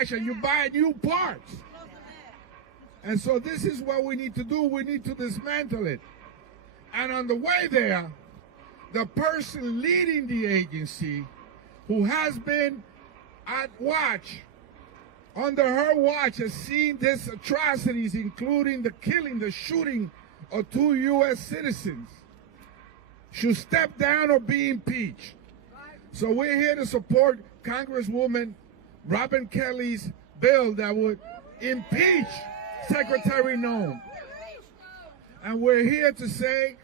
trash and you buy new parts. And so this is what we need to do. We need to dismantle it. And on the way there, the person leading the agency, who has been at watch, under her watch, has seen these atrocities, including the killing, the shooting of 2 U.S. citizens, should step down or be impeached. So we're here to support Congresswoman Robin Kelly's bill that would impeach Secretary Noem. And we're here to say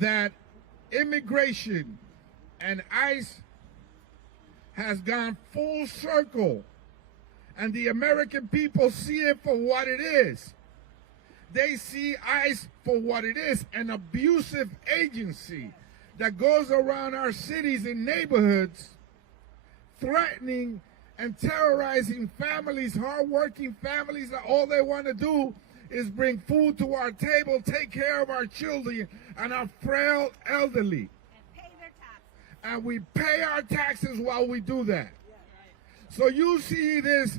that immigration and ICE has gone full circle, and the American people see it for what it is. They see ICE for what it is, an abusive agency that goes around our cities and neighborhoods threatening and terrorizing families, hardworking families that all they want to do is bring food to our table, take care of our children and our frail elderly. And pay their taxes. And we pay our taxes while we do that. So you see this,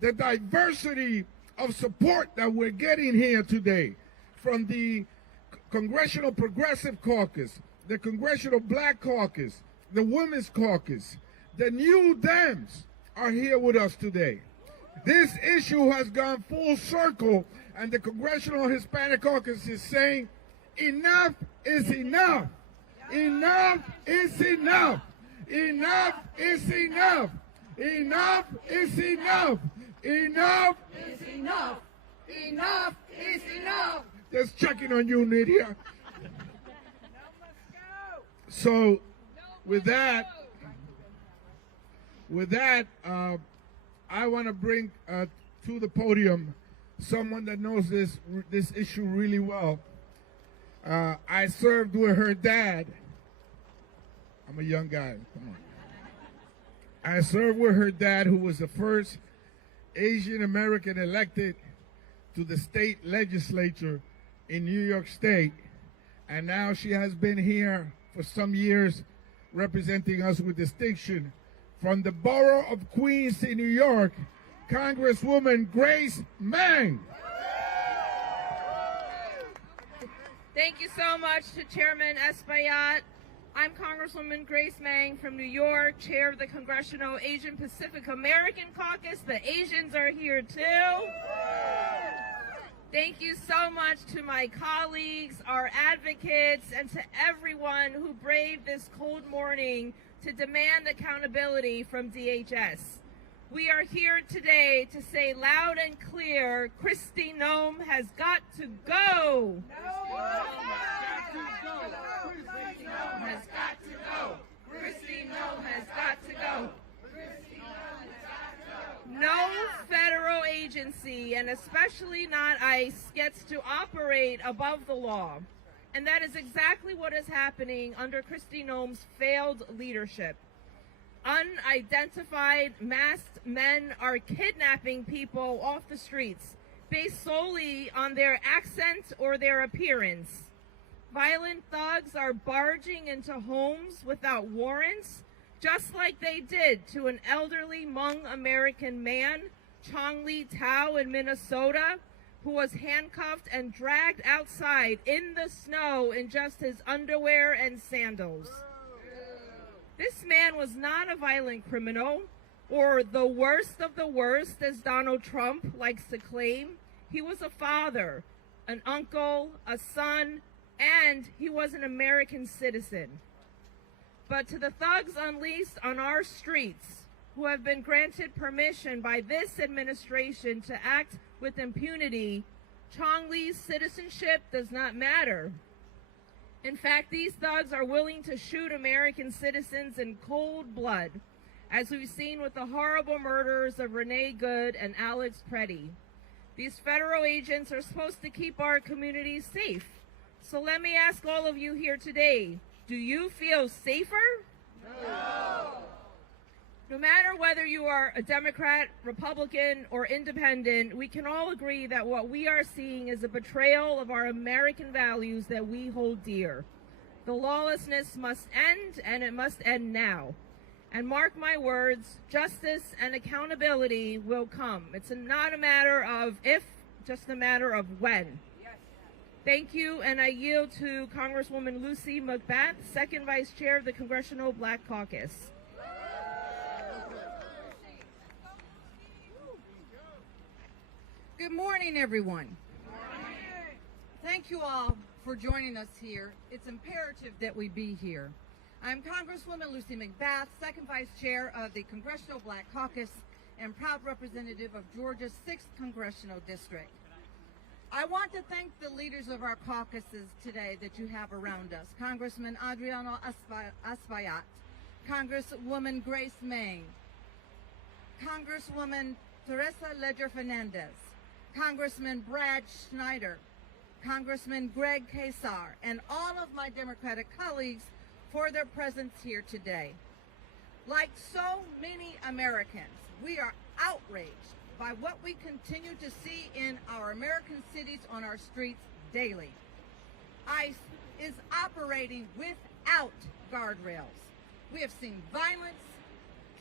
the diversity of support that we're getting here today from the Congressional Progressive Caucus, the Congressional Black Caucus, the Women's Caucus. The New Dems are here with us today. This issue has gone full circle, and the Congressional Hispanic Caucus is saying, enough is enough. Enough is enough. Enough is enough. Enough is enough. Enough is enough. Enough is enough. Just checking on you, Nydia. So, with that, I want to bring to the podium someone that knows this issue really well. I served with her dad. I'm a young guy. Come on. I served with her dad, who was the first Asian American elected to the state legislature in New York State, and now she has been here for some years representing us with distinction. From the borough of Queens in New York, Congresswoman Grace Meng. Thank you so much to Chairman Espaillat. I'm Congresswoman Grace Meng from New York, chair of the Congressional Asian Pacific American Caucus. The Asians are here too. Thank you so much to my colleagues, our advocates, and to everyone who braved this cold morning to demand accountability from DHS. We are here today to say loud and clear, Kristi Noem has got to go. Has got to go. Kristi Noem has got to go. No federal agency, and especially not ICE, gets to operate above the law. And that is exactly what is happening under Kristi Noem's failed leadership. Unidentified masked men are kidnapping people off the streets based solely on their accent or their appearance. Violent thugs are barging into homes without warrants, just like they did to an elderly Hmong American man, Chong Lee Tao in Minnesota, who was handcuffed and dragged outside in the snow in just his underwear and sandals. This man was not a violent criminal, or the worst of the worst, as Donald Trump likes to claim. He was a father, an uncle, a son, and he was an American citizen. But to the thugs unleashed on our streets, who have been granted permission by this administration to act with impunity, Chong Lee's citizenship does not matter. In fact, these thugs are willing to shoot American citizens in cold blood, as we've seen with the horrible murders of Renee Good and Alex Preddy. These federal agents are supposed to keep our communities safe. So let me ask all of you here today, do you feel safer? No. No matter whether you are a Democrat, Republican, or independent, we can all agree that what we are seeing is a betrayal of our American values that we hold dear. The lawlessness must end, and it must end now. And mark my words, justice and accountability will come. It's not a matter of if, just a matter of when. Thank you, and I yield to Congresswoman Lucy McBath, Second Vice Chair of the Congressional Black Caucus. Good morning, everyone. Thank you all for joining us here. It's imperative that we be here. I'm Congresswoman Lucy McBath, Second Vice Chair of the Congressional Black Caucus and proud representative of Georgia's 6th Congressional District. I want to thank the leaders of our caucuses today that you have around us. Congressman Adriano Espaillat, Congresswoman Grace Meng, Congresswoman Teresa Ledger Fernandez, Congressman Brad Schneider, Congressman Greg Casar, and all of my Democratic colleagues for their presence here today. Like so many Americans, we are outraged by what we continue to see in our American cities on our streets daily. ICE is operating without guardrails. We have seen violence,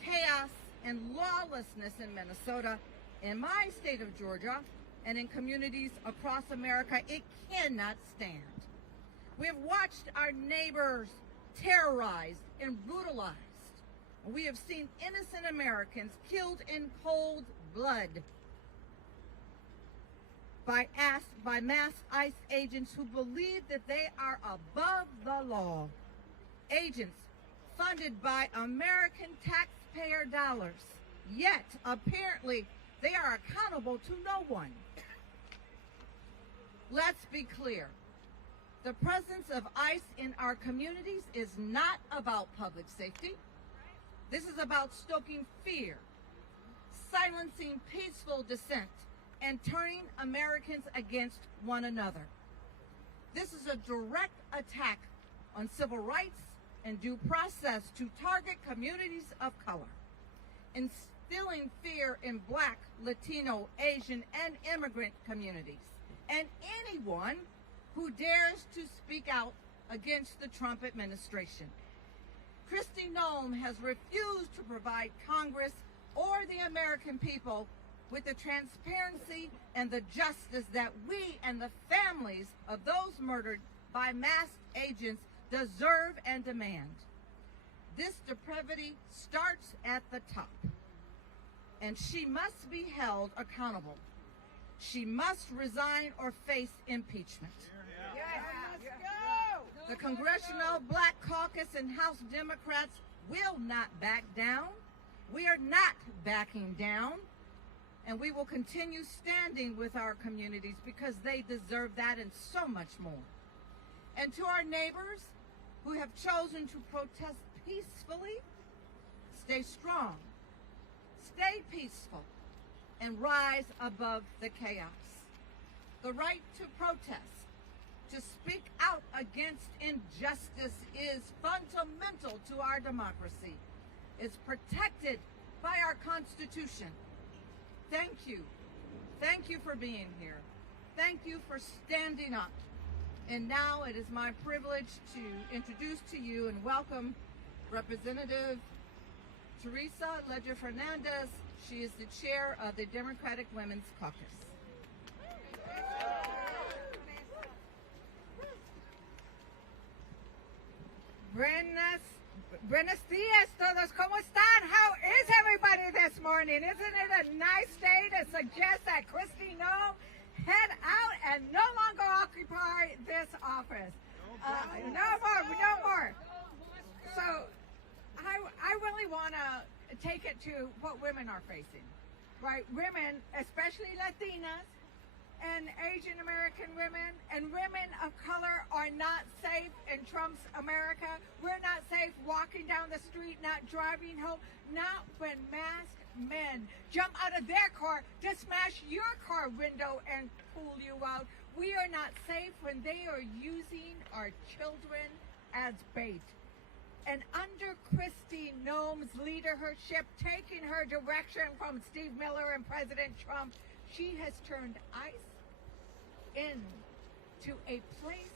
chaos, and lawlessness in Minnesota, in my state of Georgia, and in communities across America. It cannot stand. We have watched our neighbors terrorized and brutalized. We have seen innocent Americans killed in cold blood by masked ICE agents who believe that they are above the law. Agents funded by American taxpayer dollars, yet apparently they are accountable to no one. Let's be clear. The presence of ICE in our communities is not about public safety. This is about stoking fear, silencing peaceful dissent, and turning Americans against one another. This is a direct attack on civil rights and due process to target communities of color, instilling fear in Black, Latino, Asian, and immigrant communities, and anyone who dares to speak out against the Trump administration. Kristi Noem has refused to provide Congress or the American people with the transparency and the justice that we and the families of those murdered by masked agents deserve and demand. This depravity starts at the top, and she must be held accountable. She must resign or face impeachment. The Congressional Black Caucus and House Democrats will not back down. We are not backing down, and we will continue standing with our communities because they deserve that and so much more. And to our neighbors who have chosen to protest peacefully, stay strong, stay peaceful, and rise above the chaos. The right to protest, to speak out against injustice, is fundamental to our democracy. It's protected by our Constitution. Thank you. Thank you for being here. Thank you for standing up. And now it is my privilege to introduce to you and welcome Representative Teresa Ledger Fernandez. She is the chair of the Democratic Women's Caucus. Buenos dias todos, ¿cómo están? How is everybody this morning? Isn't it a nice day to suggest that Kristi Noem head out and no longer occupy this office? No more. So I really want to take it to what women are facing, right? Women, especially Latinas and Asian American women and women of color, are not safe in Trump's America. We're not safe walking down the street, not driving home, not when masked men jump out of their car to smash your car window and pull you out. We are not safe when they are using our children as bait. And under Kristi Noem's leadership, taking her direction from Steve Miller and President Trump, she has turned ICE into a place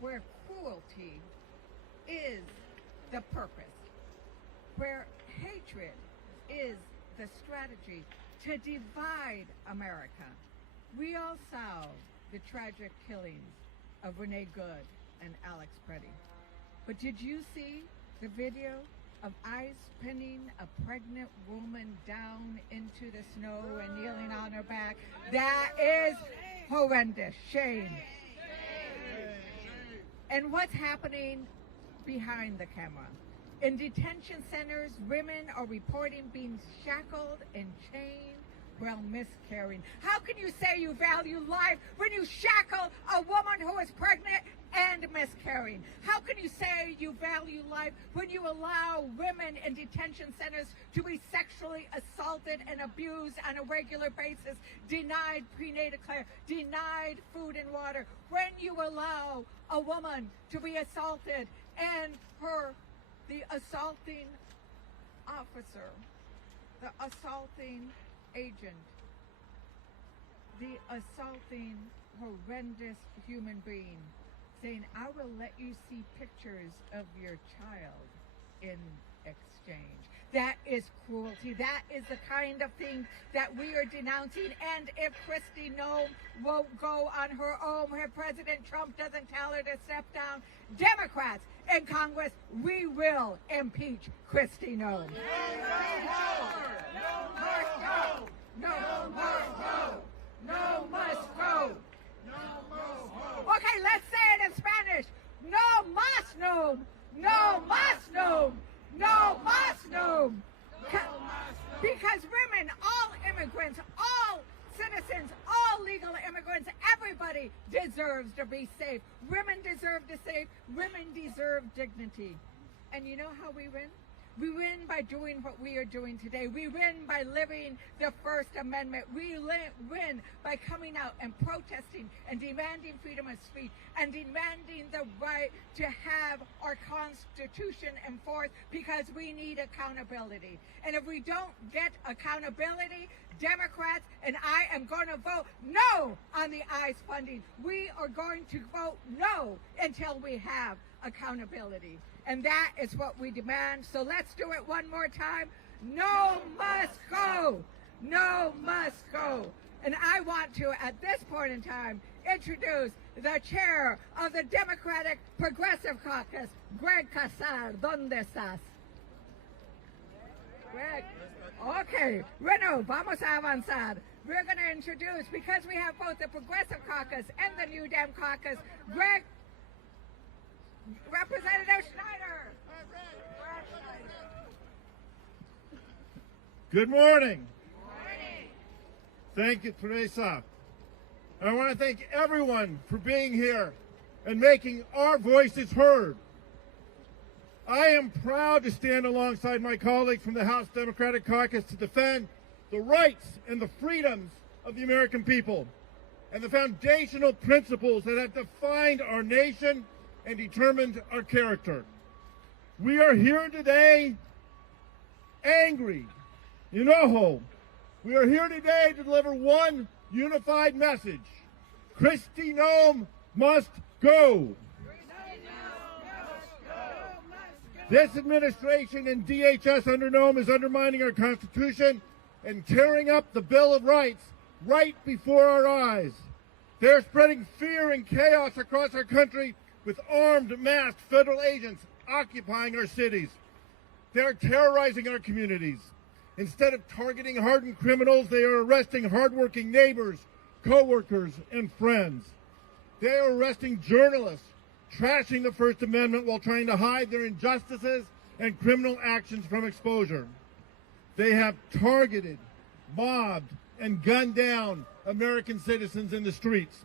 where cruelty is the purpose, where Hatred is the strategy to divide America. We all saw the tragic killings of Renee Good and Alex Preddy. But did you see the video of ICE pinning a pregnant woman down into the snow and kneeling on her back? That is horrendous. Shame. And what's happening behind the camera? In detention centers, women are reporting being shackled and chained while miscarrying. How can you say you value life when you shackle a woman who is pregnant and miscarrying? How can you say you value life when you allow women in detention centers to be sexually assaulted and abused on a regular basis, denied prenatal care, denied food and water, when you allow a woman to be assaulted and the assaulting officer, the assaulting agent, the assaulting horrendous human being saying, I will let you see pictures of your child in exchange. That is cruelty. That is the kind of thing that we are denouncing. And if Kristi Noem won't go on her own, if President Trump doesn't tell her to step down, Democrats in Congress, we will impeach Kristi Noem. No must go. Okay, let's say it in Spanish. No mas Noem. No mas Noem. No mas Noem. Because women, all immigrants, all citizens, all legal immigrants, everybody deserves to be safe. Women deserve to save. Women deserve dignity. And you know how we win? We win by doing what we are doing today. We win by living the First Amendment. We win by coming out and protesting and demanding freedom of speech and demanding the right to have our Constitution enforced, because we need accountability. And if we don't get accountability, Democrats and I am going to vote no on the ICE funding. We are going to vote no until we have accountability. And that is what we demand. So let's do it one more time. No must go. No must go. And I want to, at this point in time, introduce the chair of the Democratic Progressive Caucus, Greg Casar. ¿Dónde estás? Greg. Okay, bueno, vamos a avanzar. We're going to introduce, because we have both the Progressive Caucus and the New Dem Caucus, Greg, Representative Schneider. Good morning. Thank you, Teresa. I want to thank everyone for being here and making our voices heard. I am proud to stand alongside my colleagues from the House Democratic Caucus to defend the rights and the freedoms of the American people and the foundational principles that have defined our nation and determined our character. We are here today angry, enojo. We are here today to deliver one unified message. Kristi Noem must go. This administration and DHS under Noem is undermining our Constitution and tearing up the Bill of Rights right before our eyes. They're spreading fear and chaos across our country with armed, masked federal agents occupying our cities. They're terrorizing our communities. Instead of targeting hardened criminals, they are arresting hardworking neighbors, co-workers, and friends. They are arresting journalists, trashing the First Amendment while trying to hide their injustices and criminal actions from exposure. They have targeted, mobbed, and gunned down American citizens in the streets.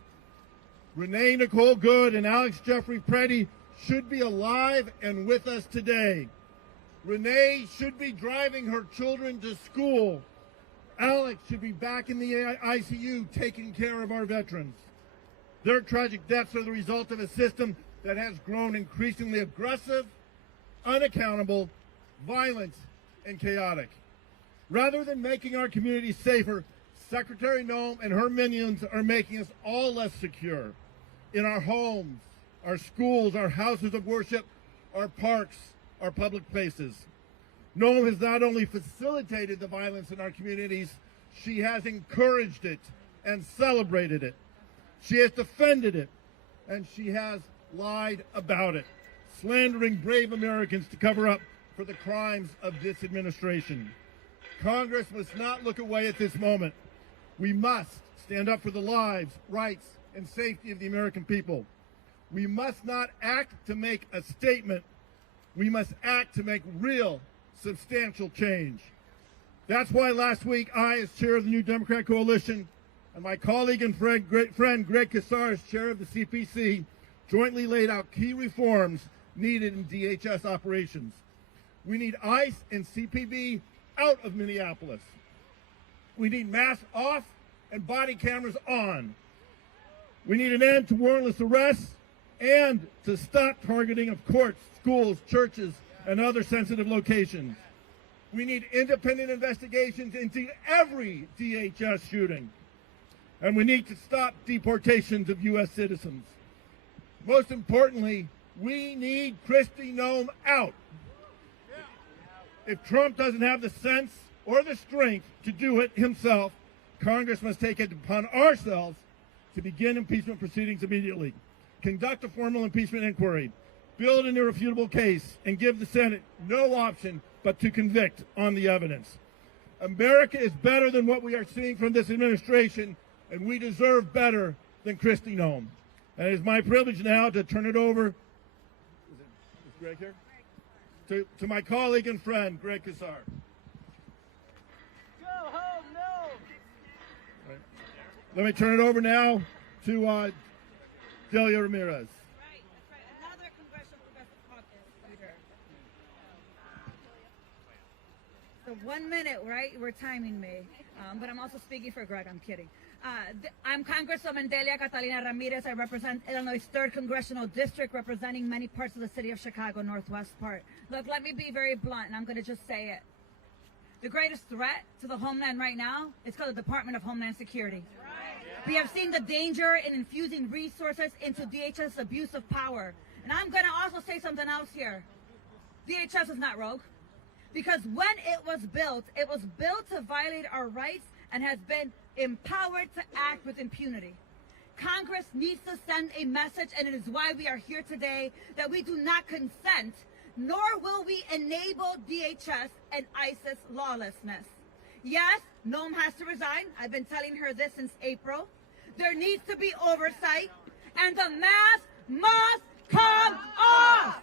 Renee Nicole Good and Alex Jeffrey Preddy should be alive and with us today. Renee should be driving her children to school. Alex should be back in the ICU taking care of our veterans. Their tragic deaths are the result of a system that has grown increasingly aggressive, unaccountable, violent, and chaotic. Rather than making our communities safer, Secretary Noem and her minions are making us all less secure in our homes, our schools, our houses of worship, our parks, our public places. Noem has not only facilitated the violence in our communities, she has encouraged it and celebrated it. She has defended it, and she has lied about it, slandering brave Americans to cover up for the crimes of this administration. Congress must not look away at this moment. We must stand up for the lives, rights, and safety of the American people. We must not act to make a statement. We must act to make real, substantial change. That's why last week I, as chair of the New Democrat Coalition, and my colleague and friend Greg Casar, as chair of the CPC, jointly laid out key reforms needed in DHS operations. We need ICE and CPB out of Minneapolis. We need masks off and body cameras on. We need an end to warrantless arrests and to stop targeting of courts, schools, churches, and other sensitive locations. We need independent investigations into every DHS shooting. And we need to stop deportations of U.S. citizens. Most importantly, we need Kristi Noem out. If Trump doesn't have the sense or the strength to do it himself, Congress must take it upon ourselves to begin impeachment proceedings immediately, conduct a formal impeachment inquiry, build an irrefutable case, and give the Senate no option but to convict on the evidence. America is better than what we are seeing from this administration, and we deserve better than Kristi Noem. And it is my privilege now to turn it over, is Greg here? To my colleague and friend, Greg Casar. Go home, no! Right. Let me turn it over now to Delia Ramirez. Right, that's right. Another Congressional Progressive Caucus leader. So 1 minute, right? We're timing me. But I'm also speaking for Greg. I'm kidding. I'm Congresswoman Delia Catalina Ramirez. I represent Illinois' 3rd Congressional District, representing many parts of the city of Chicago, northwest part. Look, let me be very blunt, and I'm going to just say it. The greatest threat to the homeland right now is called the Department of Homeland Security. We have seen the danger in infusing resources into DHS abuse of power. And I'm going to also say something else here. DHS is not rogue. Because when it was built to violate our rights and has been empowered to act with impunity. Congress needs to send a message, and it is why we are here today, that we do not consent, nor will we enable DHS and ISIS lawlessness. Yes, Noem has to resign. I've been telling her this since April. There needs to be oversight, and the mask must come off.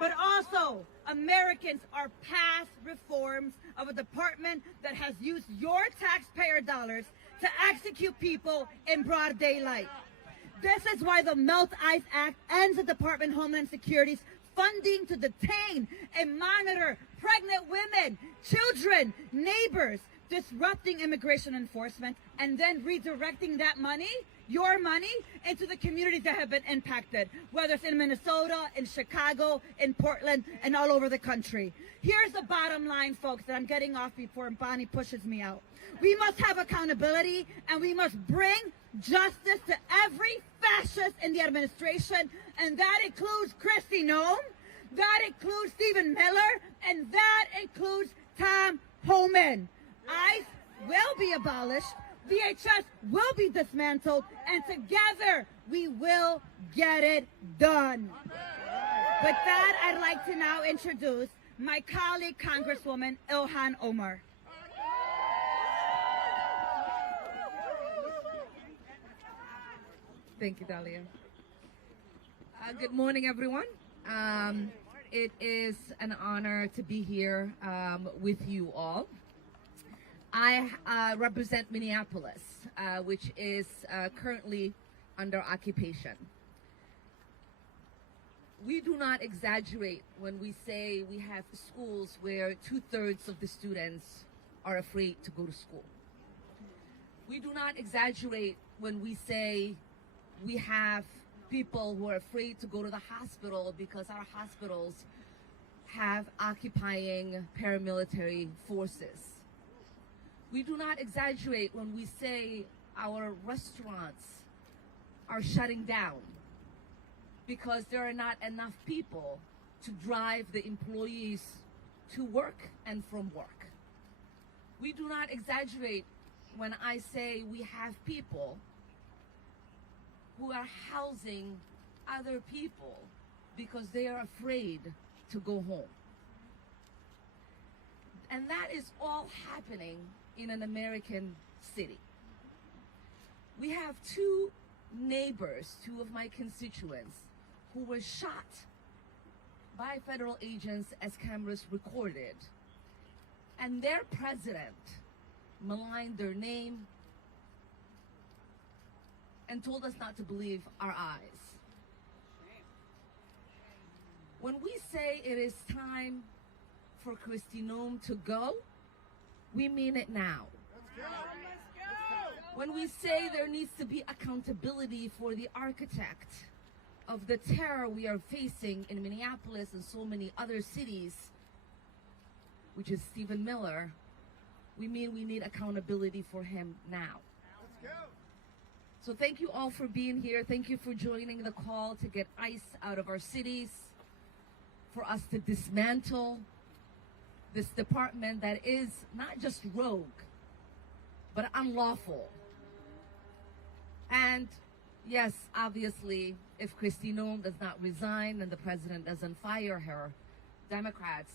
But also, Americans are past reforms of a department that has used your taxpayer dollars to execute people in broad daylight. This is why the Melt Ice Act ends the Department of Homeland Security's funding to detain and monitor pregnant women, children, neighbors, disrupting immigration enforcement, and then redirecting that money, your money, into the communities that have been impacted, whether it's in Minnesota, in Chicago, in Portland, and all over the country. Here's the bottom line, folks, that I'm getting off before Bonnie pushes me out. We must have accountability, and we must bring justice to every fascist in the administration, and that includes Kristi Noem, that includes Stephen Miller, and that includes Tom Homan. ICE will be abolished, DHS will be dismantled, and together we will get it done. With that, I'd like to now introduce my colleague, Congresswoman Ilhan Omar. Thank you, Dalia. Good morning, everyone. It is an honor to be here with you all. I represent Minneapolis, which is currently under occupation. We do not exaggerate when we say we have schools where 2/3 of the students are afraid to go to school. We do not exaggerate when we say we have people who are afraid to go to the hospital because our hospitals have occupying paramilitary forces. We do not exaggerate when we say our restaurants are shutting down because there are not enough people to drive the employees to work and from work. We do not exaggerate when I say we have people who are housing other people because they are afraid to go home. And that is all happening in an American city. We have two neighbors, two of my constituents, who were shot by federal agents as cameras recorded. And their president maligned their name and told us not to believe our eyes. When we say it is time for Kristi Noem to go, we mean it now. When we say there needs to be accountability for the architect of the terror we are facing in Minneapolis and so many other cities, which is Stephen Miller, we mean we need accountability for him now. So thank you all for being here. Thank you for joining the call to get ICE out of our cities, for us to dismantle this department that is not just rogue, but unlawful. And yes, obviously, if Kristi Noem does not resign and the president doesn't fire her, Democrats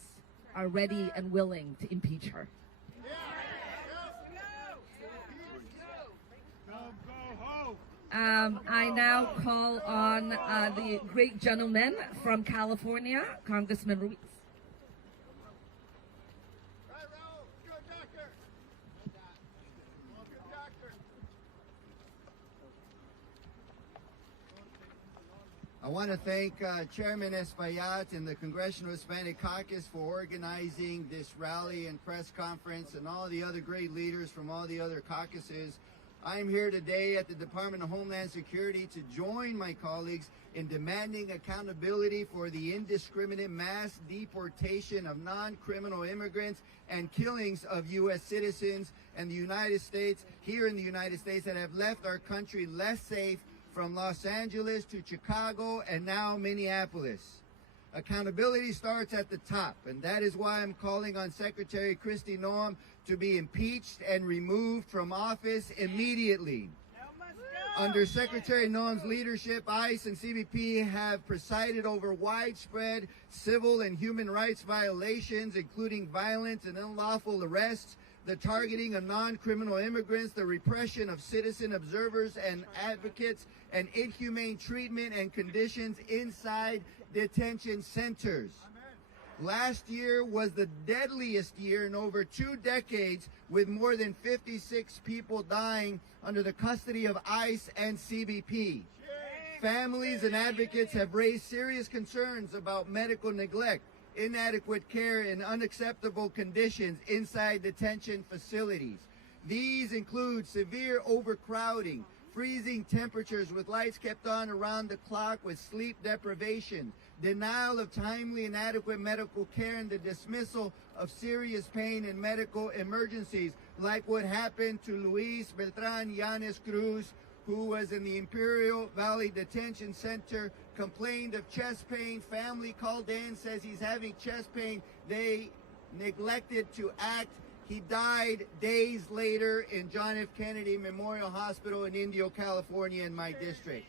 are ready and willing to impeach her. I now call on the great gentleman from California, Congressman Ruiz. I want to thank Chairman Espaillat and the Congressional Hispanic Caucus for organizing this rally and press conference, and all the other great leaders from all the other caucuses. I am here today at the Department of Homeland Security to join my colleagues in demanding accountability for the indiscriminate mass deportation of non-criminal immigrants and killings of U.S. citizens and the United States, here in the United States, that have left our country less safe, from Los Angeles to Chicago and now Minneapolis. Accountability starts at the top, and that is why I'm calling on Secretary Kristi Noem to be impeached and removed from office immediately. Under Secretary Noem's leadership, ICE and CBP have presided over widespread civil and human rights violations, including violent and unlawful arrests, the targeting of non-criminal immigrants, the repression of citizen observers and advocates, and inhumane treatment and conditions inside detention centers. Last year was the deadliest year in over 2 decades, with more than 56 people dying under the custody of ICE and CBP. Families and advocates have raised serious concerns about medical neglect, inadequate care, and unacceptable conditions inside detention facilities. These include severe overcrowding, freezing temperatures with lights kept on around the clock with sleep deprivation, denial of timely and adequate medical care, and the dismissal of serious pain and medical emergencies, like what happened to Luis Beltran Yanes Cruz, who was in the Imperial Valley Detention Center, complained of chest pain. Family called in, says he's having chest pain. They neglected to act. He died days later in John F. Kennedy Memorial Hospital in Indio, California, in my district.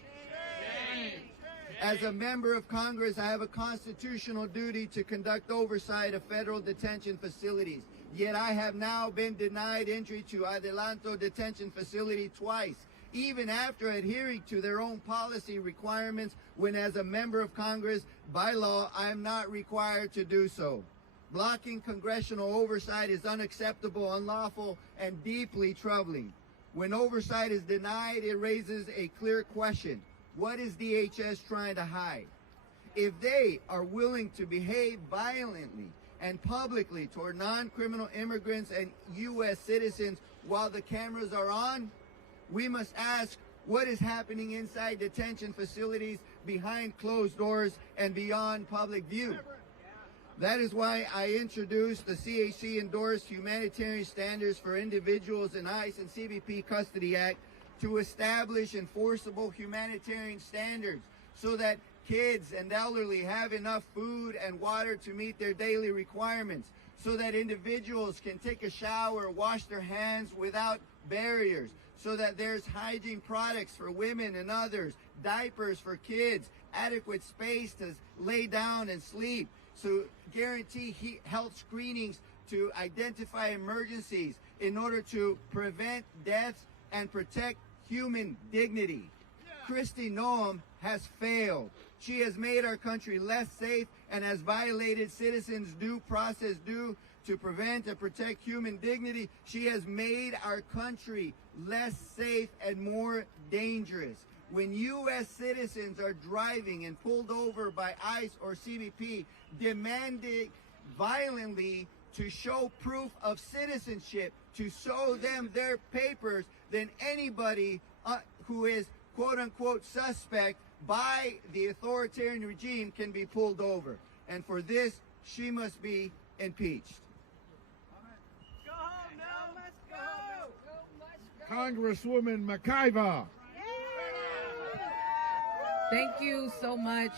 As a member of Congress, I have a constitutional duty to conduct oversight of federal detention facilities. Yet I have now been denied entry to Adelanto Detention Facility twice, even after adhering to their own policy requirements, when as a member of Congress, by law, I am not required to do so. Blocking congressional oversight is unacceptable, unlawful, and deeply troubling. When oversight is denied, it raises a clear question. What is DHS trying to hide? If they are willing to behave violently and publicly toward non-criminal immigrants and U.S. citizens while the cameras are on, we must ask what is happening inside detention facilities behind closed doors and beyond public view. That is why I introduced the CHC-endorsed Humanitarian Standards for Individuals in ICE and CBP Custody Act to establish enforceable humanitarian standards so that kids and elderly have enough food and water to meet their daily requirements, so that individuals can take a shower, wash their hands without barriers, so that there's hygiene products for women and others, diapers for kids, adequate space to lay down and sleep, so guarantee health screenings to identify emergencies in order to prevent deaths and protect human dignity. Kristi Noem has failed. She has made our country less safe and has violated citizens' due process due to prevent and protect human dignity. She has made our country less safe and more dangerous. When U.S. citizens are driving and pulled over by ICE or CBP, demanding violently to show proof of citizenship, to show them their papers, then anybody who is quote-unquote suspect by the authoritarian regime can be pulled over. And for this, she must be impeached. Go home, no, must go. Congresswoman McIver. Thank you so much.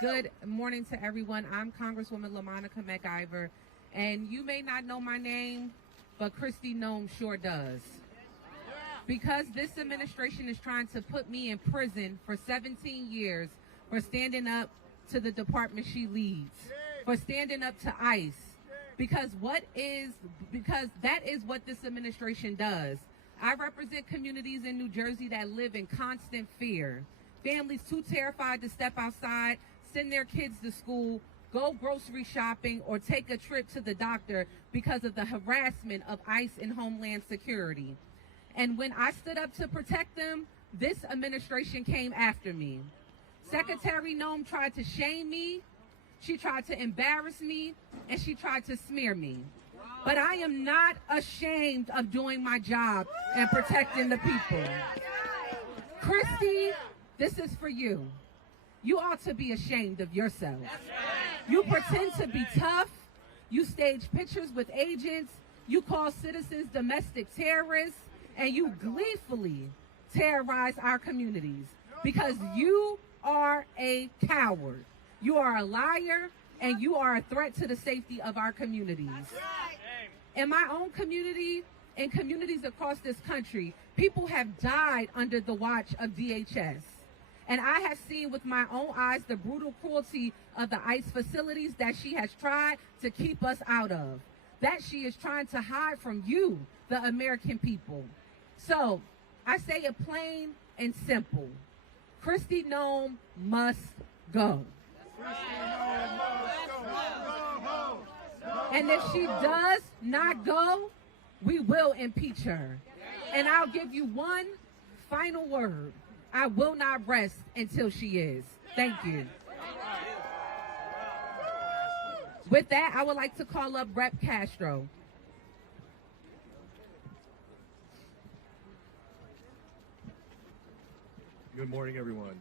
Good morning to everyone. I'm Congresswoman LaMonica McIver, and you may not know my name, but Kristi Noem sure does. Because this administration is trying to put me in prison for 17 years for standing up to the department she leads, for standing up to ICE, because that is what this administration does. I represent communities in New Jersey that live in constant fear. Families too terrified to step outside, send their kids to school, go grocery shopping, or take a trip to the doctor because of the harassment of ICE and Homeland Security. And when I stood up to protect them, this administration came after me. Secretary Noem tried to shame me, she tried to embarrass me, and she tried to smear me. But I am not ashamed of doing my job and protecting the people. Kristi, this is for you. You ought to be ashamed of yourself. You pretend to be tough. You stage pictures with agents. You call citizens domestic terrorists. And you gleefully terrorize our communities because you are a coward. You are a liar, and you are a threat to the safety of our communities. In my own community, in communities across this country, people have died under the watch of DHS. And I have seen with my own eyes the brutal cruelty of the ICE facilities that she has tried to keep us out of, that she is trying to hide from you, the American people. So I say it plain and simple. Kristi Noem must go. And if she does not go, we will impeach her. And I'll give you one final word. I will not rest until she is. Thank you. With that, I would like to call up Rep. Castro. Good morning, everyone.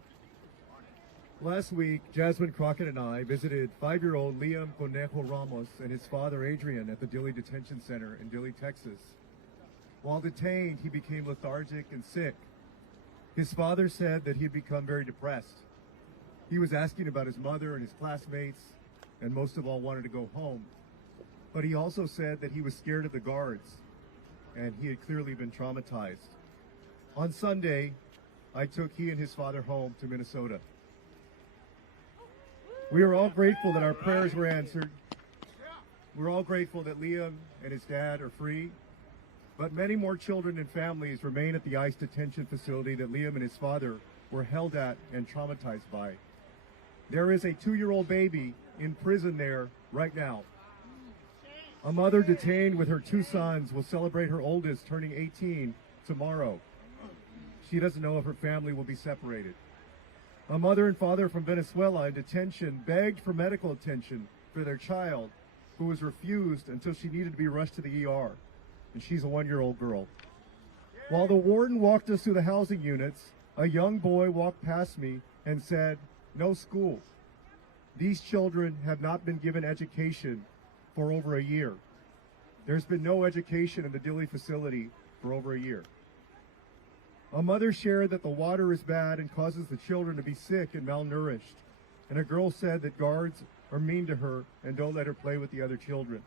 Last week, Jasmine Crockett and I visited 5-year-old Liam Conejo Ramos and his father Adrian at the Dilley Detention Center in Dilley, Texas. While detained, he became lethargic and sick. His father said that he had become very depressed. He was asking about his mother and his classmates, and most of all wanted to go home. But he also said that he was scared of the guards, and he had clearly been traumatized. On Sunday, I took he and his father home to Minnesota. We are all grateful that our prayers were answered. We're all grateful that Liam and his dad are free. But many more children and families remain at the ICE detention facility that Liam and his father were held at and traumatized by. There is a 2-year-old baby in prison there right now. A mother detained with her 2 sons will celebrate her oldest turning 18 tomorrow. She doesn't know if her family will be separated. A mother and father from Venezuela in detention begged for medical attention for their child, who was refused until she needed to be rushed to the ER. And she's a 1-year-old girl. While the warden walked us through the housing units, a young boy walked past me and said, "No school." These children have not been given education for over a year. There's been no education in the Dilley facility for over a year. A mother shared that the water is bad and causes the children to be sick and malnourished. And a girl said that guards are mean to her and don't let her play with the other children.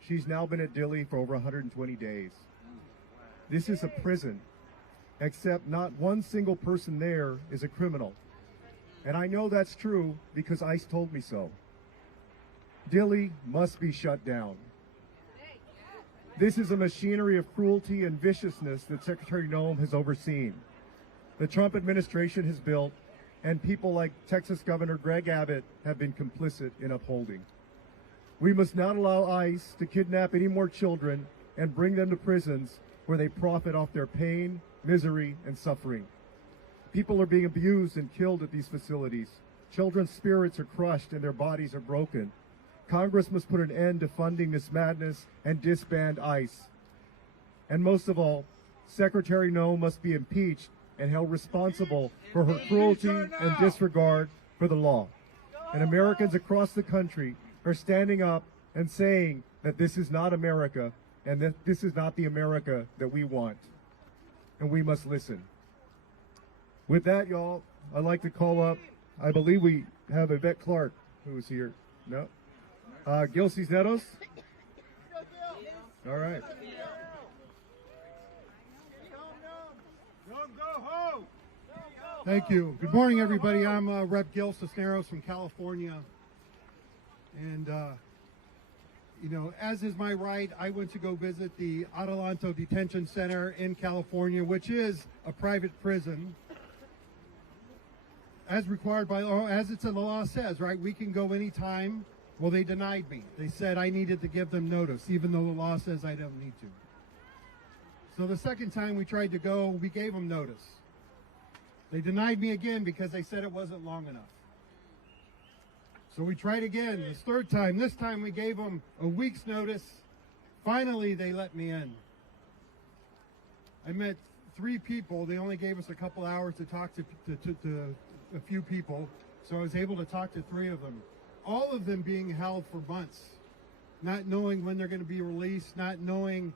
She's now been at Dilley for over 120 days. This is a prison, except not one single person there is a criminal. And I know that's true because ICE told me so. Dilley must be shut down. This is a machinery of cruelty and viciousness that Secretary Noem has overseen. The Trump administration has built, and people like Texas Governor Greg Abbott have been complicit in upholding. We must not allow ICE to kidnap any more children and bring them to prisons where they profit off their pain, misery, and suffering. People are being abused and killed at these facilities. Children's spirits are crushed and their bodies are broken. Congress must put an end to funding this madness and disband ICE. And most of all, Secretary Noem must be impeached and held responsible for her cruelty and disregard for the law. And Americans across the country are standing up and saying that this is not America and that this is not the America that we want. And we must listen. With that, y'all, I'd like to call up, I believe we have Yvette Clark who's here. No? Gil Cisneros? All right. Thank you. Good morning, everybody. I'm Rep. Gil Cisneros from California. And, you know, as is my right, I went to go visit the Adelanto Detention Center in California, which is a private prison. As required by law, as it's in the law says, right, we can go anytime. Well, they denied me. They said I needed to give them notice, even though the law says I don't need to. So the second time we tried to go, we gave them notice. They denied me again because they said it wasn't long enough. So we tried again, this third time. This time we gave them a week's notice. Finally, they let me in. I met 3 people. They only gave us a couple hours to talk to a few people. So I was able to talk to 3 of them. All of them being held for months, not knowing when they're going to be released, not knowing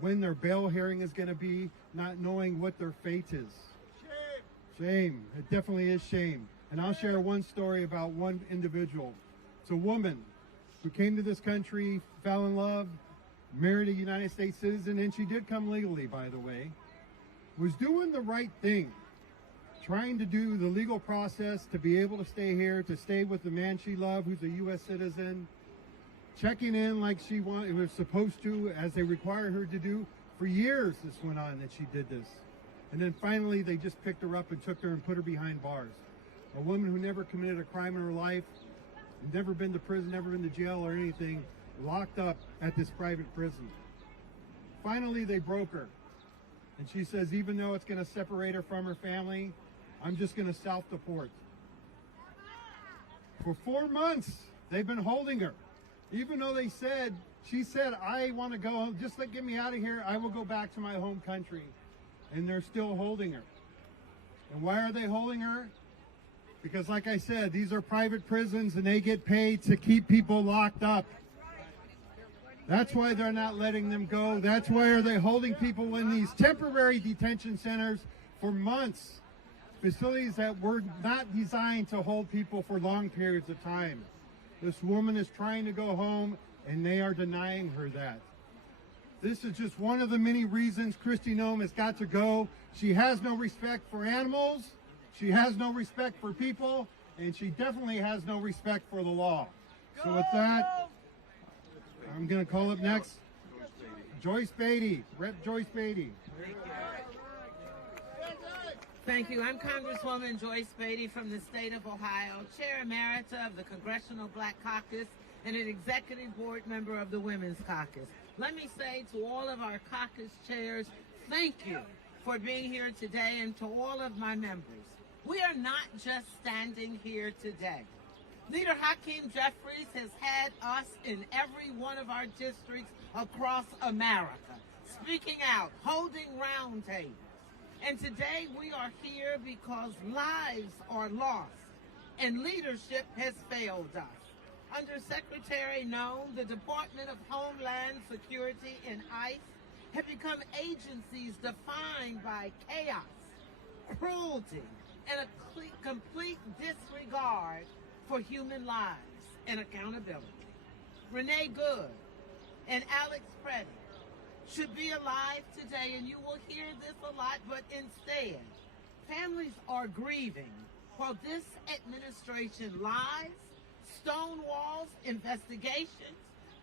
when their bail hearing is going to be, not knowing what their fate is. Shame. It definitely is shame. And I'll share one story about one individual. It's a woman who came to this country, fell in love, married a United States citizen, and she did come legally, by the way, was doing the right thing, trying to do the legal process to be able to stay here, to stay with the man she loved, who's a U.S. citizen, checking in like she was supposed to, as they require her to do. For years this went on that she did this. And then finally they just picked her up and took her and put her behind bars. A woman who never committed a crime in her life, never been to prison, never been to jail or anything, locked up at this private prison. Finally they broke her. And she says, even though it's going to separate her from her family, I'm just going to self-deport. For 4 months, they've been holding her. Even though she said, I want to go, just get me out of here, I will go back to my home country. And they're still holding her. And why are they holding her? Because like I said, these are private prisons and they get paid to keep people locked up. That's why they're not letting them go. That's why are they holding people in these temporary detention centers for months. Facilities that were not designed to hold people for long periods of time. This woman is trying to go home and they are denying her that. This is just one of the many reasons Kristi Noem has got to go. She has no respect for animals, she has no respect for people, and she definitely has no respect for the law. So with that, I'm going to call up next Joyce Beatty, Rep. Joyce Beatty. Thank you. I'm Congresswoman Joyce Beatty from the state of Ohio, Chair Emerita of the Congressional Black Caucus and an Executive Board member of the Women's Caucus. Let me say to all of our caucus chairs, thank you for being here today, and to all of my members. We are not just standing here today. Leader Hakeem Jeffries has had us in every one of our districts across America, speaking out, holding roundtables. And today we are here because lives are lost and leadership has failed us. Under Secretary Noem, the Department of Homeland Security and ICE have become agencies defined by chaos, cruelty, and a complete disregard for human lives and accountability. Renee Good and Alex Preddy should be alive today, and you will hear this a lot, but instead, families are grieving while this administration lies, stonewalls investigations,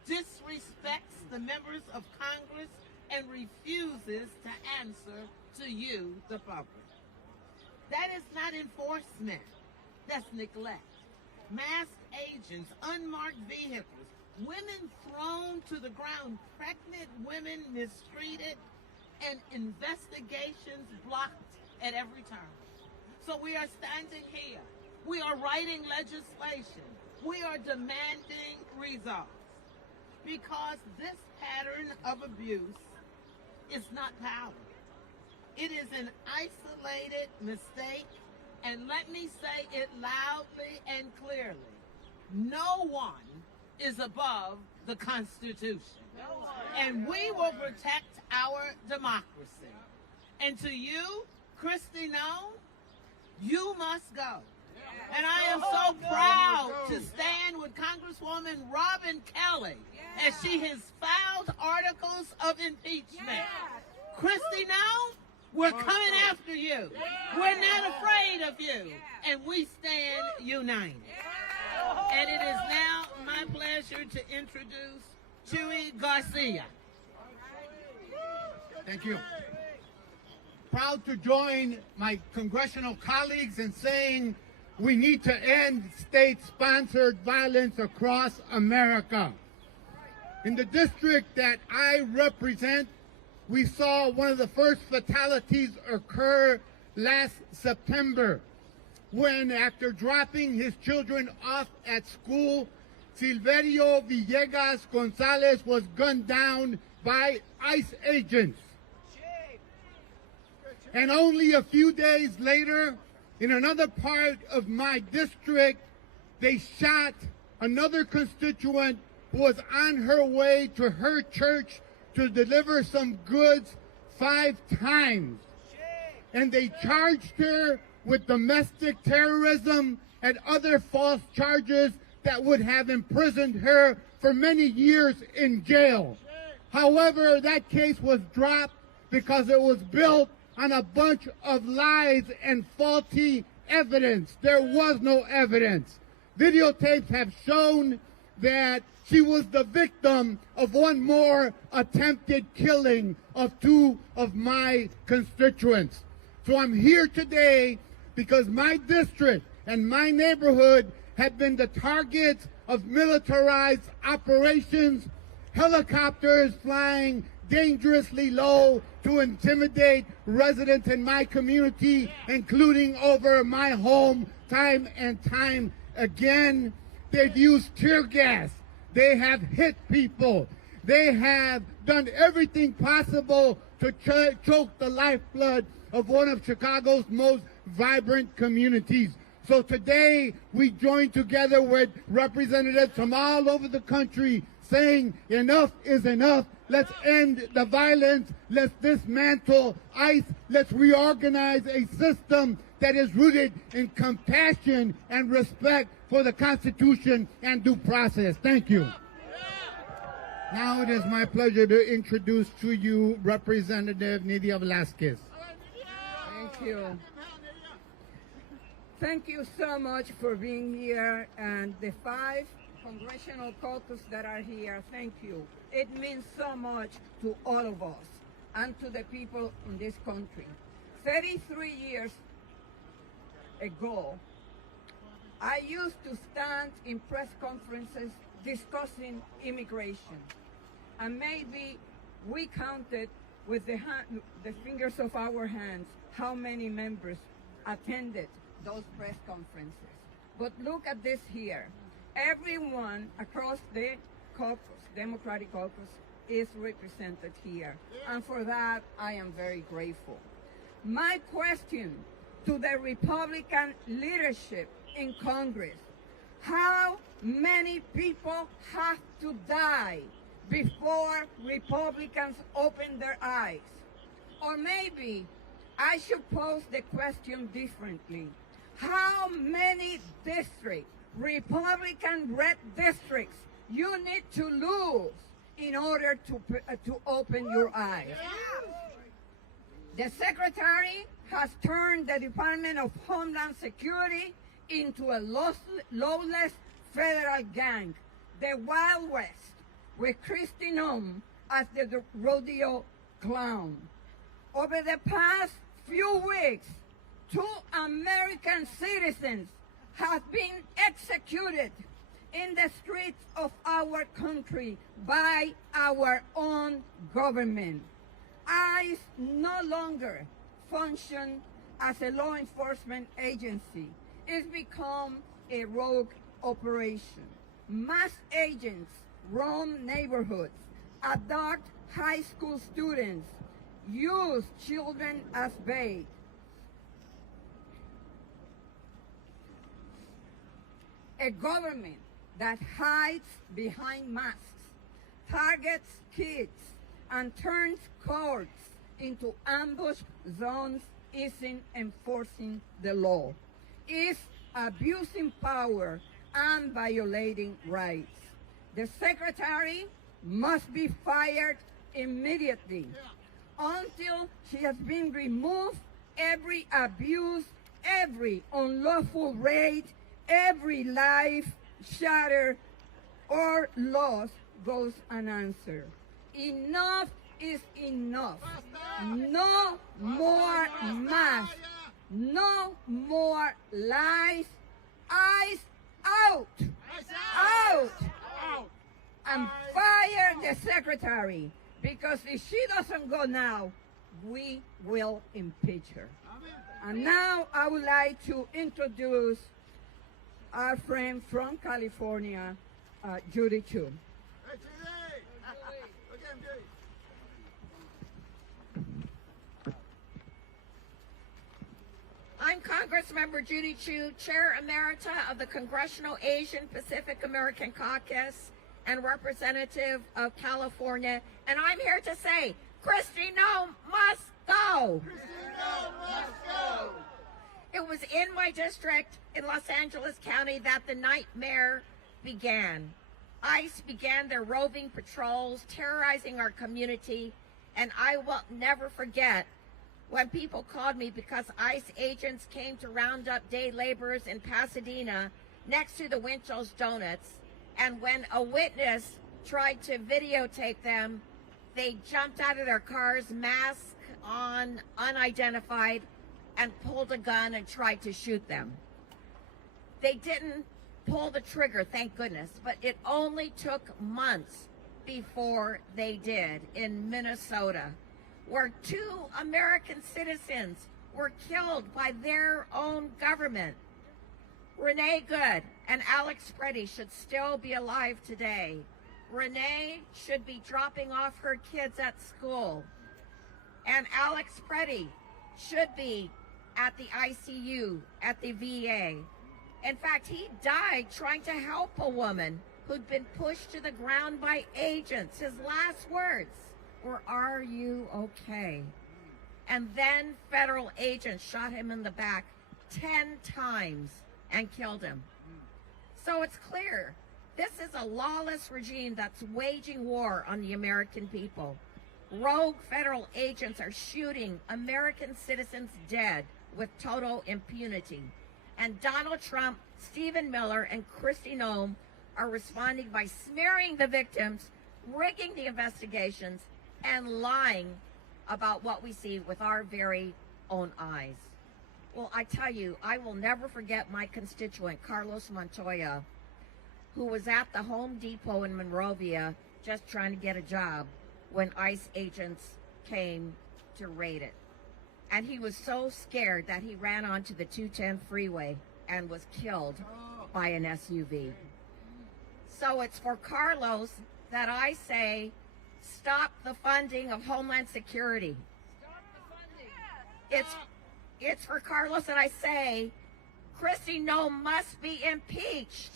disrespects the members of Congress, and refuses to answer to you, the public. That is not enforcement. That's neglect. Masked agents, unmarked vehicles, women thrown to the ground, pregnant women mistreated, and investigations blocked at every turn. So we are standing here. We are writing legislation. We are demanding results. Because this pattern of abuse is not power. It is an isolated mistake, and let me say it loudly and clearly. No one is above the Constitution. And we will protect our democracy. And to you, Kristi Noem, you must go. And I am so proud to stand with Congresswoman Robin Kelly as she has filed articles of impeachment. Kristi Noem, we're coming after you. We're not afraid of you. And we stand united. And it is now my pleasure to introduce Chuy Garcia. Thank you. Proud to join my congressional colleagues in saying we need to end state-sponsored violence across America. In the district that I represent, we saw one of the first fatalities occur last September when, after dropping his children off at school, Silverio Villegas Gonzalez was gunned down by ICE agents. And only a few days later, in another part of my district, they shot another constituent who was on her way to her church to deliver some goods 5 times. And they charged her with domestic terrorism and other false charges that would have imprisoned her for many years in jail. However, that case was dropped because it was built on a bunch of lies and faulty evidence. There was no evidence. Videotapes have shown that she was the victim of one more attempted killing of 2 of my constituents. So I'm here today because my district and my neighborhood have been the targets of militarized operations, helicopters flying dangerously low to intimidate residents in my community, including over my home, time and time again. They've used tear gas. They have hit people. They have done everything possible to choke the lifeblood of one of Chicago's most vibrant communities. So today we join together with representatives from all over the country saying enough is enough. Let's end the violence. Let's dismantle ICE. Let's reorganize a system that is rooted in compassion and respect for the Constitution and due process. Thank you. Now it is my pleasure to introduce to you Representative Nydia Velázquez. Thank you. Thank you so much for being here, and the 5 congressional caucus that are here, thank you. It means so much to all of us and to the people in this country. 33 years ago, I used to stand in press conferences discussing immigration, and maybe we counted with the fingers of our hands how many members attended those press conferences. But look at this here. Everyone across the caucus, Democratic caucus, is represented here. And for that, I am very grateful. My question to the Republican leadership in Congress: how many people have to die before Republicans open their eyes. Or maybe I should pose the question differently. How many districts, Republican red districts, you need to lose in order to open your eyes? The Secretary has turned the Department of Homeland Security into a lawless federal gang, the Wild West, with Kristi Noem as the rodeo clown. Over the past few weeks, 2 American citizens have been executed in the streets of our country by our own government. ICE no longer functions as a law enforcement agency. It's become a rogue operation. Mass agents roam neighborhoods, abduct high school students, use children as bait. A government that hides behind masks, targets kids, and turns courts into ambush zones isn't enforcing the law. It's abusing power and violating rights. The Secretary must be fired immediately. Until she has been removed, every abuse, every unlawful raid, every life shattered or lost goes unanswered. Enough is enough. No more masks. No more lies. ICE out. Out. And fire the Secretary, because if she doesn't go now, we will impeach her. And now I would like to introduce our friend from California, Judy Chu. I'm Congressmember Judy Chu, Chair Emerita of the Congressional Asian Pacific American Caucus and representative of California, and I'm here to say, Kristi Noem must go! Kristi Noem must go! It was in my district in Los Angeles County that the nightmare began. ICE began their roving patrols, terrorizing our community, and I will never forget when people called me because ICE agents came to round up day laborers in Pasadena next to the Winchell's Donuts, and when a witness tried to videotape them, they jumped out of their cars, mask on, unidentified, and pulled a gun and tried to shoot them. They didn't pull the trigger, thank goodness, but it only took months before they did in Minnesota, where 2 American citizens were killed by their own government. Renee Good and Alex Preddy should still be alive today. Renee should be dropping off her kids at school. And Alex Preddy should be at the ICU at the VA. In fact, he died trying to help a woman who'd been pushed to the ground by agents. His last words were, "Are you okay?" And then federal agents shot him in the back 10 times and killed him. So it's clear, this is a lawless regime that's waging war on the American people. Rogue federal agents are shooting American citizens dead with total impunity. And Donald Trump, Stephen Miller, and Kristi Noem are responding by smearing the victims, rigging the investigations, and lying about what we see with our very own eyes. Well, I tell you, I will never forget my constituent, Carlos Montoya, who was at the Home Depot in Monrovia just trying to get a job when ICE agents came to raid it. And he was so scared that he ran onto the 210 freeway and was killed by an SUV. So it's for Carlos that I say, stop the funding of Homeland Security. Stop the funding. It's for Carlos that I say, Kristi Noem must be impeached.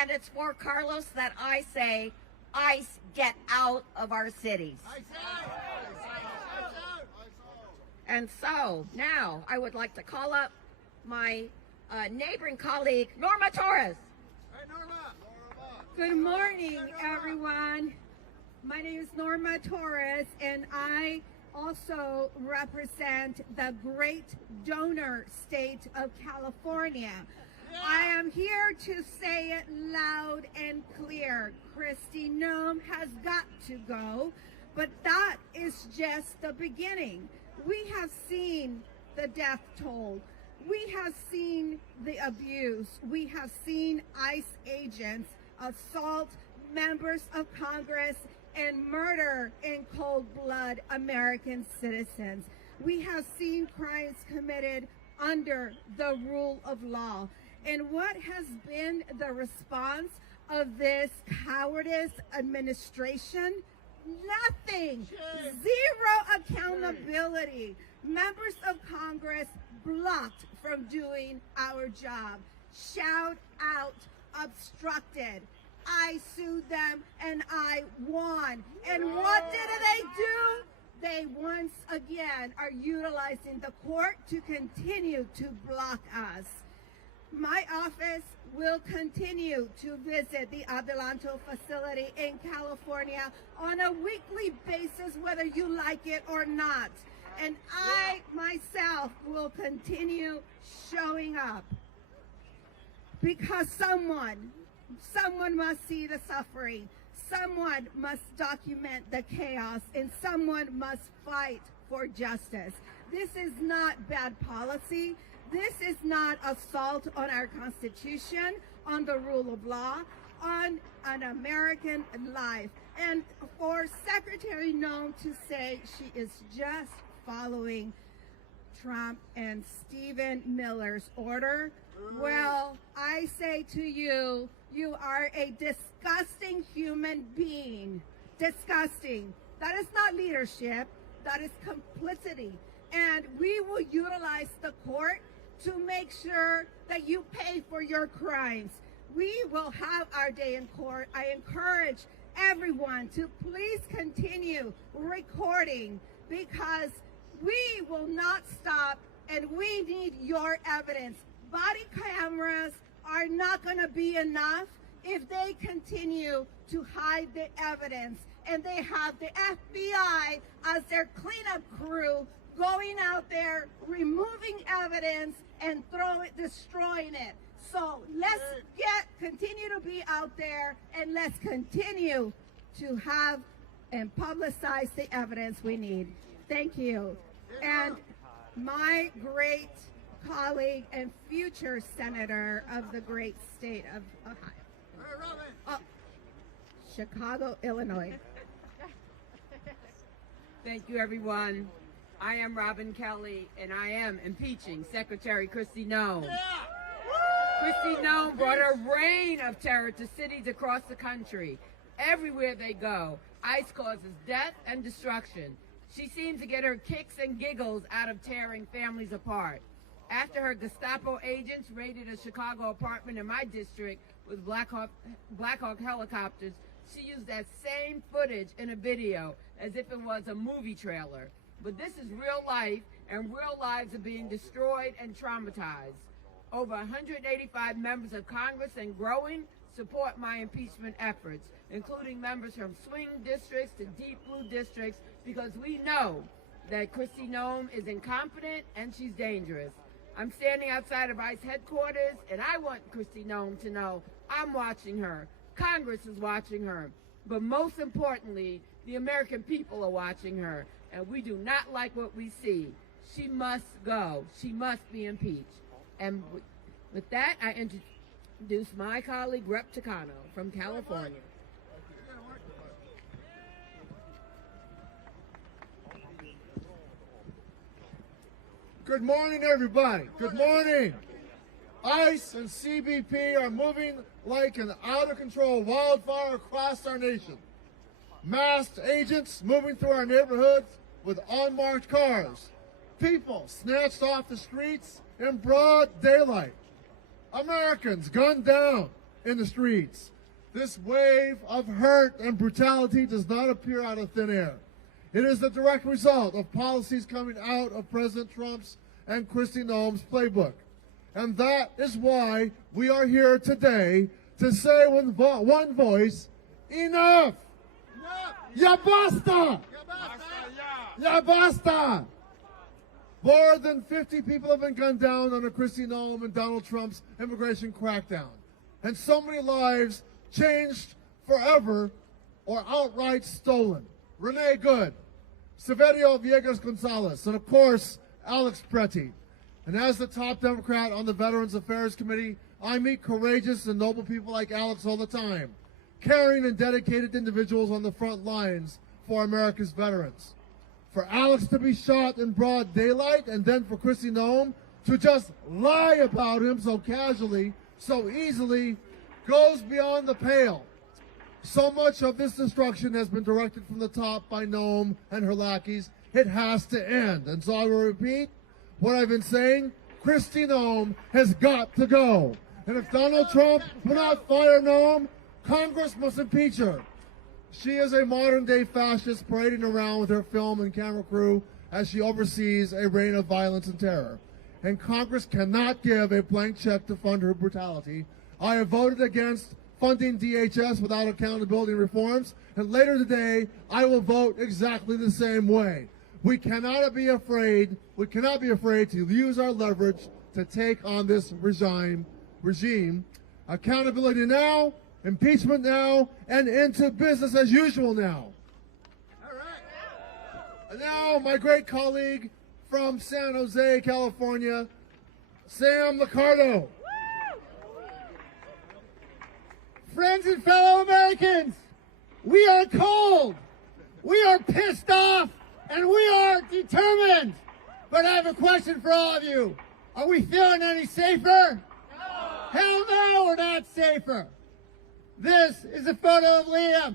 And it's for Carlos that I say, ICE get out of our cities. And so now I would like to call up my neighboring colleague, Norma Torres. Good morning, everyone. My name is Norma Torres, and I also represent the great donor state of California. I am here to say it loud and clear. Kristi Noem has got to go, but that is just the beginning. We have seen the death toll. We have seen the abuse. We have seen ICE agents assault members of Congress and murder in cold blood American citizens. We have seen crimes committed under the rule of law. And what has been the response of this cowardice administration? Nothing. Zero accountability. Members of Congress blocked from doing our job. Shout out, obstructed. I sued them and I won. And what did they do? They once again are utilizing the court to continue to block us. My office will continue to visit the Adelanto facility in California on a weekly basis, whether you like it or not. And I myself will continue showing up because someone must see the suffering, someone must document the chaos, and someone must fight for justice. This is not bad policy. This is not assault on our Constitution, on the rule of law, on an American life. And for Secretary Noem to say she is just following Trump and Stephen Miller's order, well, I say to you, you are a disgusting human being. Disgusting. That is not leadership. That is complicity. And we will utilize the court to make sure that you pay for your crimes. We will have our day in court. I encourage everyone to please continue recording because we will not stop and we need your evidence. Body cameras are not going to be enough if they continue to hide the evidence and they have the FBI as their cleanup crew going out there, removing evidence and destroying it. So let's continue to be out there and let's continue to have and publicize the evidence we need. Thank you. And my great colleague and future senator of the great state of Ohio. Chicago, Illinois. Thank you, everyone. I am Robin Kelly, and I am impeaching Secretary Kristi Noem. Kristi Noem brought a reign of terror to cities across the country. Everywhere they go, ICE causes death and destruction. She seems to get her kicks and giggles out of tearing families apart. After her Gestapo agents raided a Chicago apartment in my district with Black Hawk helicopters, she used that same footage in a video as if it was a movie trailer. But this is real life, and real lives are being destroyed and traumatized. Over 185 members of Congress and growing support my impeachment efforts, including members from swing districts to deep blue districts, because we know that Kristi Noem is incompetent and she's dangerous. I'm standing outside of ICE headquarters, and I want Kristi Noem to know I'm watching her. Congress is watching her. But most importantly, the American people are watching her, and we do not like what we see. She must go. She must be impeached. And with that, I introduce my colleague, Rep. Takano from California. Good morning, everybody. Good morning. ICE and CBP are moving like an out-of-control wildfire across our nation. Masked agents moving through our neighborhoods with unmarked cars. People snatched off the streets in broad daylight. Americans gunned down in the streets. This wave of hurt and brutality does not appear out of thin air. It is the direct result of policies coming out of President Trump's and Kristi Noem's playbook. And that is why we are here today to say with one voice, enough! Ya basta! Ya basta! More than 50 people have been gunned down under Kristi Noem and Donald Trump's immigration crackdown. And so many lives changed forever or outright stolen. Renee Good, Severio Villegas Gonzalez, and of course, Alex Pretty. And as the top Democrat on the Veterans Affairs Committee, I meet courageous and noble people like Alex all the time, caring and dedicated individuals on the front lines for America's veterans. For Alex to be shot in broad daylight and then for Kristi Noem to just lie about him so casually, so easily, goes beyond the pale. So much of this destruction has been directed from the top by Noem and her lackeys. It has to end. And so I will repeat what I've been saying. Kristi Noem has got to go. And if Donald Trump will not fire Noem, Congress must impeach her. She is a modern-day fascist parading around with her film and camera crew as she oversees a reign of violence and terror. And Congress cannot give a blank check to fund her brutality. I have voted against funding DHS without accountability reforms, and later today I will vote exactly the same way. We cannot be afraid to use our leverage to take on this regime. Accountability now, impeachment now, and into business as usual now. All right. And now my great colleague from San Jose, California, Sam Liccardo. Friends and fellow Americans, we are cold, we are pissed off, and we are determined. But I have a question for all of you. Are we feeling any safer? No. Hell no, we're not safer. This is a photo of Liam.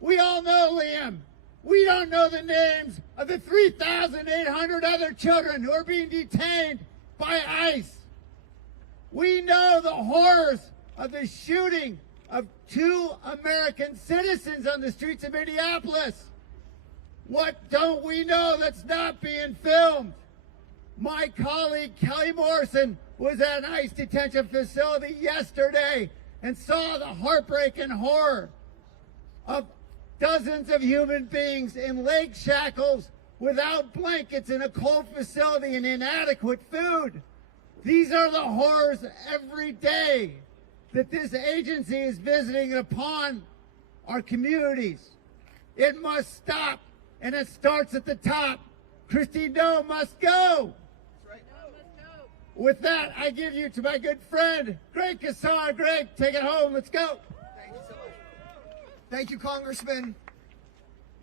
We all know Liam. We don't know the names of the 3,800 other children who are being detained by ICE. We know the horrors of the shooting of 2 American citizens on the streets of Minneapolis. What don't we know that's not being filmed? My colleague Kelly Morrison was at an ICE detention facility yesterday and saw the heartbreak and horror of dozens of human beings in leg shackles without blankets in a cold facility and inadequate food. These are the horrors every day that this agency is visiting upon our communities. It must stop, and it starts at the top. Kristi Noem must go. With that, I give you to my good friend, Greg Casson. Greg, take it home. Let's go. Thank you so much. Thank you, Congressman.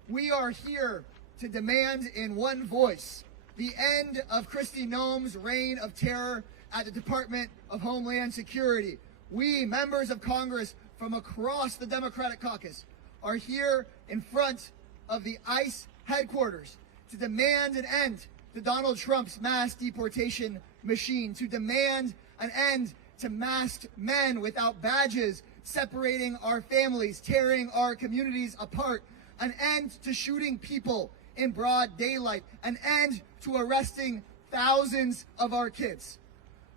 We are here to demand in one voice the end of Kristi Noem's reign of terror at the Department of Homeland Security. We, members of Congress from across the Democratic caucus, are here in front of the ICE headquarters to demand an end to Donald Trump's mass deportation machine, to demand an end to masked men without badges separating our families, tearing our communities apart, an end to shooting people in broad daylight, an end to arresting thousands of our kids.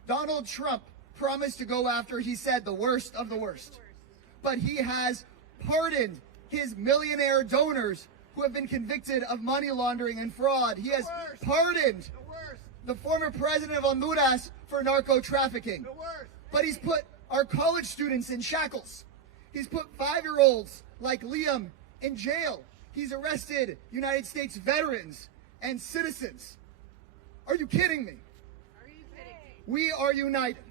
Donald Trump promised to go after, he said, the worst of the worst. But he has pardoned his millionaire donors who have been convicted of money laundering and fraud. He has pardoned the former president of Honduras for narco trafficking. But he's put our college students in shackles. He's put 5-year-olds like Liam in jail. He's arrested United States veterans and citizens. Are you kidding me? We are united.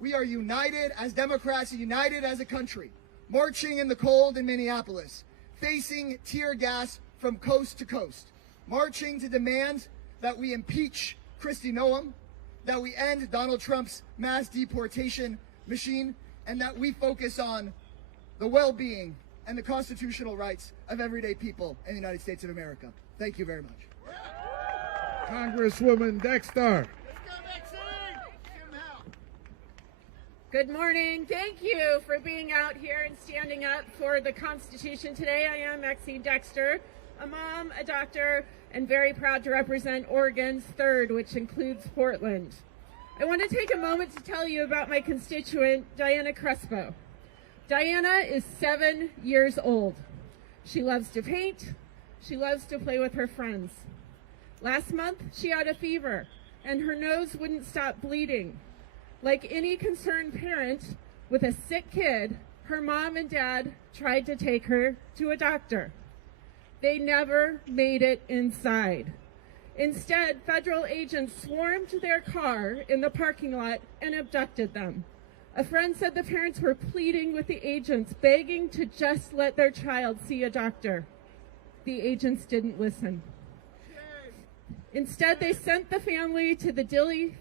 We are united as Democrats, united as a country, marching in the cold in Minneapolis, facing tear gas from coast to coast, marching to demand that we impeach Kristi Noem, that we end Donald Trump's mass deportation machine, and that we focus on the well-being and the constitutional rights of everyday people in the United States of America. Thank you very much. Congresswoman Dexter. Good morning. Thank you for being out here and standing up for the Constitution today. I am Maxine Dexter, a mom, a doctor, and very proud to represent Oregon's 3rd, which includes Portland. I want to take a moment to tell you about my constituent, Diana Crespo. Diana is 7 years old. She loves to paint. She loves to play with her friends. Last month, she had a fever, and her nose wouldn't stop bleeding. Like any concerned parent with a sick kid, her mom and dad tried to take her to a doctor. They never made it inside. Instead, federal agents swarmed their car in the parking lot and abducted them. A friend said the parents were pleading with the agents, begging to just let their child see a doctor. The agents didn't listen. Instead, they sent the family to the Dilley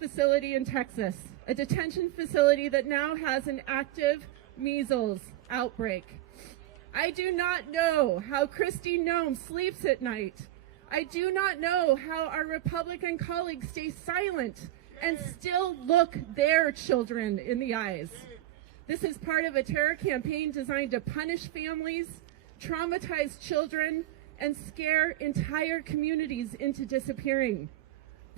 facility in Texas, a detention facility that now has an active measles outbreak. I do not know how Kristi Noem sleeps at night. I do not know how our Republican colleagues stay silent and still look their children in the eyes. This is part of a terror campaign designed to punish families, traumatize children, and scare entire communities into disappearing.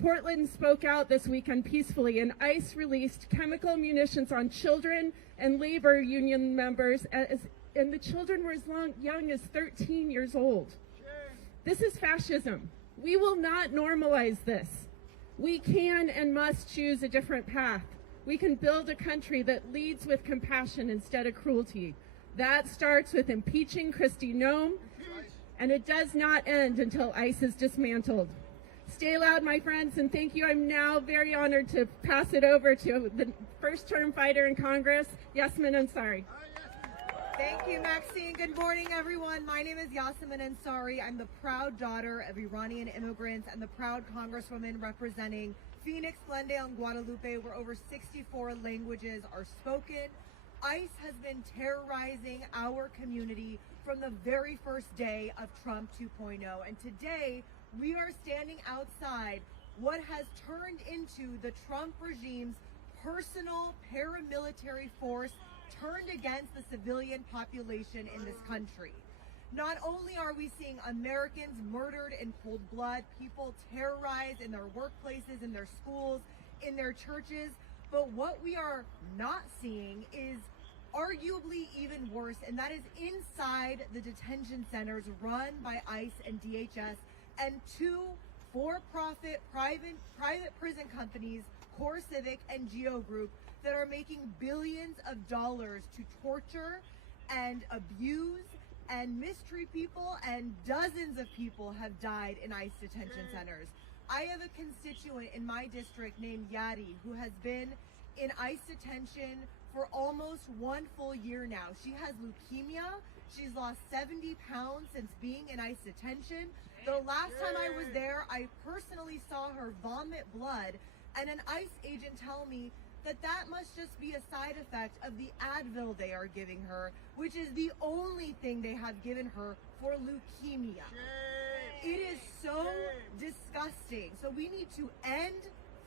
Portland spoke out this weekend peacefully, and ICE released chemical munitions on children and labor union members, and the children were as young as 13 years old. This is fascism. We will not normalize this. We can and must choose a different path. We can build a country that leads with compassion instead of cruelty. That starts with impeaching Kristi Noem, and it does not end until ICE is dismantled. Stay loud, my friends, and thank you. I'm now very honored to pass it over to the first-term fighter in Congress, Yasmin Ansari. Thank you, Maxine. Good morning, everyone. My name is Yasmin Ansari. I'm the proud daughter of Iranian immigrants and the proud congresswoman representing Phoenix, Glendale, and Guadalupe, where over 64 languages are spoken. ICE has been terrorizing our community from the very first day of Trump 2.0. And today, we are standing outside what has turned into the Trump regime's personal paramilitary force turned against the civilian population in this country. Not only are we seeing Americans murdered in cold blood, people terrorized in their workplaces, in their schools, in their churches, but what we are not seeing is arguably even worse, and that is inside the detention centers run by ICE and DHS and two for-profit private prison companies, Core Civic and Geo Group, that are making billions of dollars to torture and abuse and mistreat people, and dozens of people have died in ICE detention centers. I have a constituent in my district named Yadi who has been in ICE detention for almost 1 full year now. She has leukemia. She's lost 70 pounds since being in ICE detention. The last time I was there, I personally saw her vomit blood, and an ICE agent tell me that must just be a side effect of the Advil they are giving her, which is the only thing they have given her for leukemia. It is so disgusting. So we need to end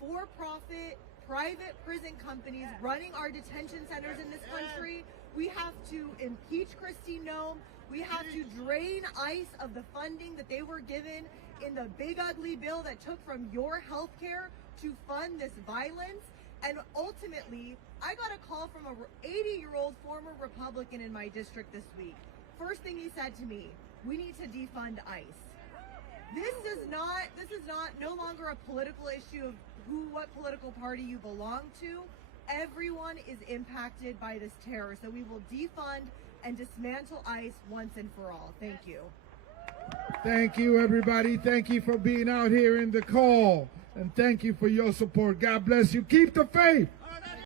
for-profit private prison companies running our detention centers in this country. We have to impeach Kristi Noem. We have to drain ICE of the funding that they were given in the big ugly bill that took from your health care to fund this violence. And ultimately, I got a call from a 80-year-old former Republican in my district this week. First thing he said to me, we need to defund ICE. This is no longer a political issue of what political party you belong to. Everyone is impacted by this terror. So we will defund and dismantle ICE once and for all. Thank you. Thank you, everybody. Thank you for being out here in the call. And thank you for your support. God bless you. Keep the faith.